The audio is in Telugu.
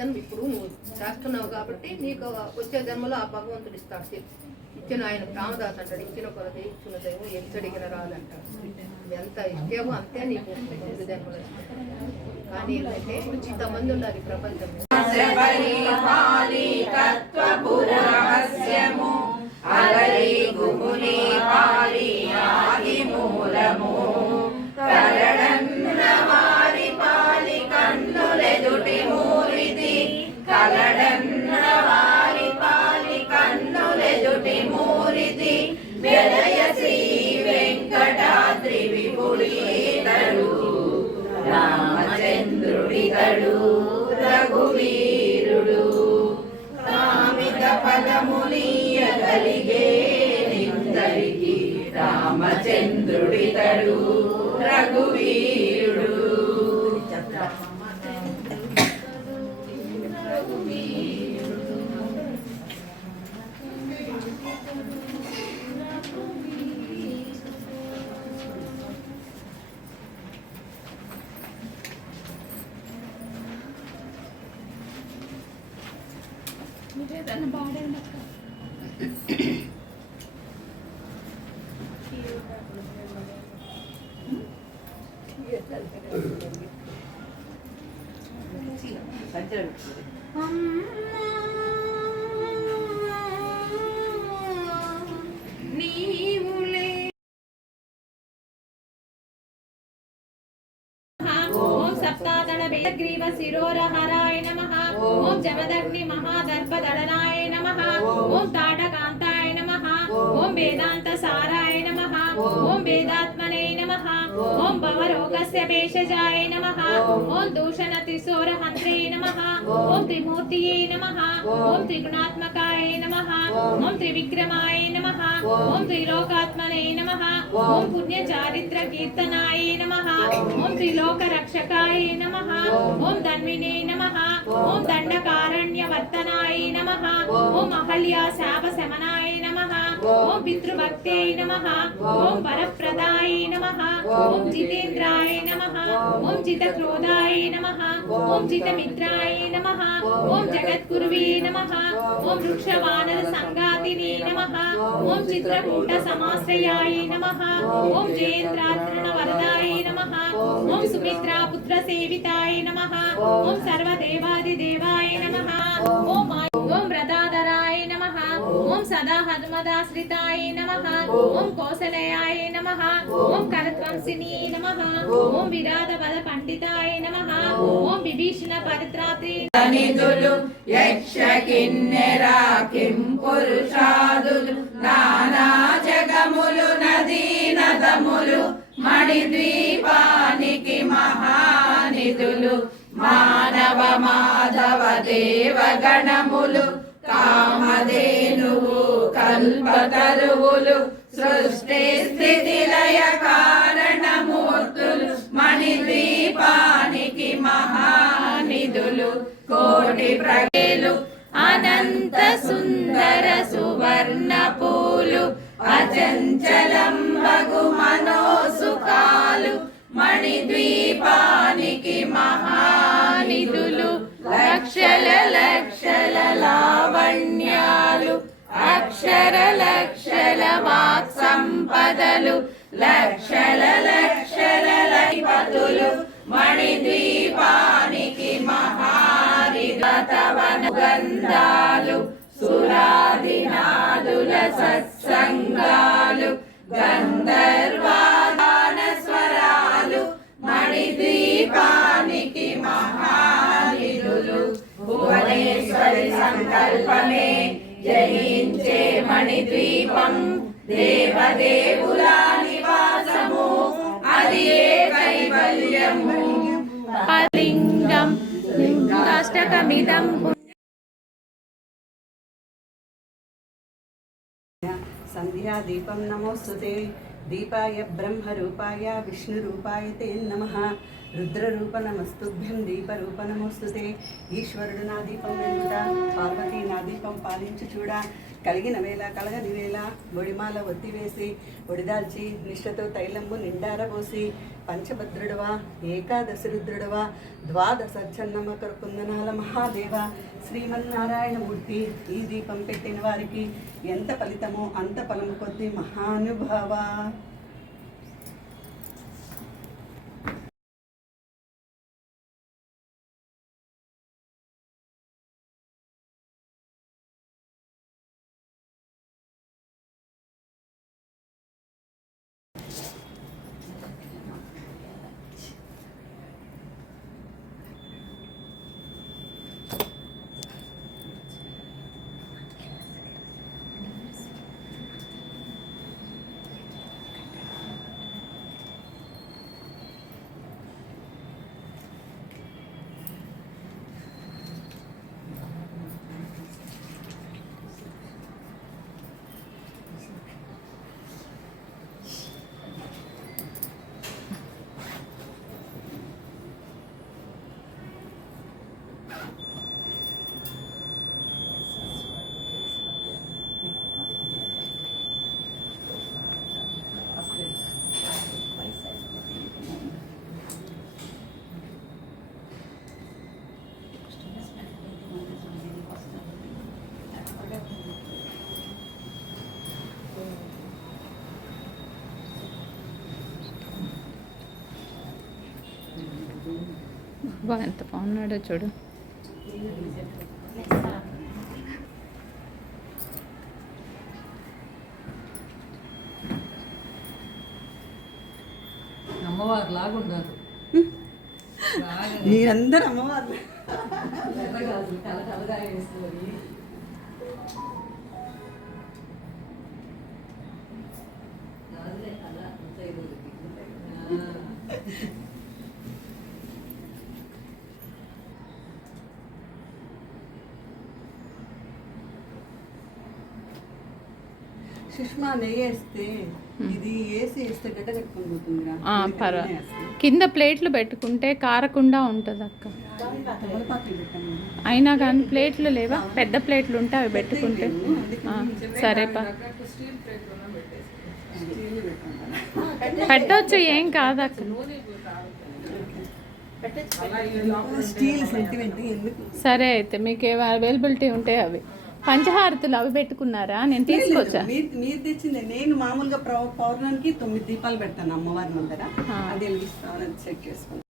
జన్మ ఇప్పుడు నువ్వు చేస్తున్నావు కాబట్టి నీకు వచ్చే జన్మలో ఆ భగవంతుడు ఇస్తాడు. ఇచ్చిన ఆయన రామదాస్ అంటాడు, ఇచ్చిన కొలది ఇచ్చిన దైవం ఎచ్చడిగిన రాదంటాడు. ఎంత ఇష్టమో అంతే నీకు ముందు జన్మలో. కానీ ఏంటంటే ఇంతమంది ఉండాలి ప్రపంచం. వెంకటాద్రి విపులీతడు రామచంద్రుడితడు రఘువీరుడు కామిక ఫలములియగలిగే నిందరికి రామచంద్రుడితడు రఘువీరుడు. ओम सप्तादल ग्रीव शिरोरहराय नमः। ओम जमदग्नि महादर्पदलनाय नमः। ओम ताटकांताय नमः। ओम वेदांत साराय नमः। ओम वेदात्मने नमः। ओम भवरोगस्य भेषजाय नमः। ओम दूषण त्रिशूरहन्त्रे नमः। ओम त्रिमूर्तये नमः। ओम त्रिगुणात्मकाय नमः। ओम त्रिविक्रमाय नमः। ओम त्रिलोकात्मने नमः। ओम पुण्यचारित्र कीर्तनाय नमः। ओम त्रिलोक रक्षकाय नमः। ओम धन्विने नमः। ओम दंडकारण्यवर्तनाय नमः। ओम अहल्या शाप शमनाय नमः। ओम पितृभक्त्यै नमः। ओम वरप्रदाय नमः। ओम जितेन्द्राय नमः। ओम जितक्रोधाय नमः। ओम जितमित्राय नमः। ओम जगद्गुरुवे नमः। ओम वृक्षवानर संगातिने नमः। ओम चित्रकूट समाश्रयाय नमः। ओम जयेन्द्रार्चन वरदाय नमः। ओम सुमित्रा पुत्र सेविताय नमः। ओम सर्वदेवादिदेवाय नमः। ओम व्रताधराय नमः। ओम सदा हनुमदाश्रिताय नमः। ओम कौसलयाय नमः। ओम करत्वंसिनी नमः। ओम विराधपद पंडिताय नमः। ओम विभीषण परित्रात्री నిధులు యక్ష కిన్నెర కింపురుషాదులు నానా జగములు నదీ నదములు మణిద్వీపానికి మహానిధులు మానవ మాధవ దేవ గణములు కామధేనువు కల్పతరువులు సృష్టి స్థితి లయ కారణమూర్తులు మణిద్వీపానికి మహానిధులు కోటి ప్రగేలు అనంత సుందర సువర్ణ పూలు అచంచలం బగు మనోసుకాలు మణిద్వీపానికి మహానిధులు లక్షల లక్షల లావణ్యాలు అక్షర లక్షల వాక్ సంపదలు లక్షల లక్షల లైపతులు మణిద్వీపానికి మహారిగతవను గంధాలు సురాదినాదుల సత్సంగాలు గంధర్వాదాన స్వరాలు మణిద్వీపానికి మహానిధులు భువనేశ్వరి సంకల్పమే జయించే మణిద్వీపం దేవదేవుల నివాసము అది కైవల్యము లింగం అష్టకమిదం సంధ్యా దీపం నమోస్తుతే దీపాయ బ్రహ్మరూపాయ విష్ణురూపాయ తే నమః రుద్రరూప నమస్తుభ్యం దీపరూప నమోస్తుతే ఈశ్వరుడు నా దీపం వెలుగుట పార్వతీ నా దీపం పాలించు చూడ కలిగిన వేళ కలగని వేళ ఒడిమాల ఒత్తివేసి ఒడిదాల్చి నిష్ఠతో తైలంబు నిండారబోసి పంచభద్రుడవా ఏకాదశి రుద్రుడవా ద్వాదశన్నమకర కుందనాల మహాదేవ శ్రీమన్నారాయణమూర్తి ఈ దీపం పెట్టిన వారికి ఎంత ఫలితమో అంత ఫలము కొద్ది మహానుభావ. బా ఎంత బాగున్నాడో చూడు. అమ్మవారు లాగున్నారు. మీరందరూ అమ్మవారు కలగా వేసుకొని సుష్మా నెయ్యి వేస్తే ఇది వేస్తే గడ్డ కట్టుకొని పోతుందిరా. కింద ప్లేట్లు పెట్టుకుంటే కారకుండా ఉంటుంది అక్క. తమలపాకులు పెట్టాము. అయినా కానీ ప్లేట్లు లేవా? పెద్ద ప్లేట్లు ఉంటే అవి పెట్టుకుంటే సరేపా పెట్టవచ్చు, ఏం కాదక్క. స్టీల్ సెంటిమెంట్ ఎందుకు? సరే అయితే మీకు ఏవి అవైలబిలిటీ ఉంటే అవి పంచహారతులు అవి పెట్టుకున్నారా? నేను తీసుకొచ్చా. మీరు తెచ్చింది. నేను మామూలుగా పౌర్ణానికి 9 దీపాలు పెడతాను అమ్మవారి ముందర. అది వెలిగిస్తామని చెక్ చేసుకోండి.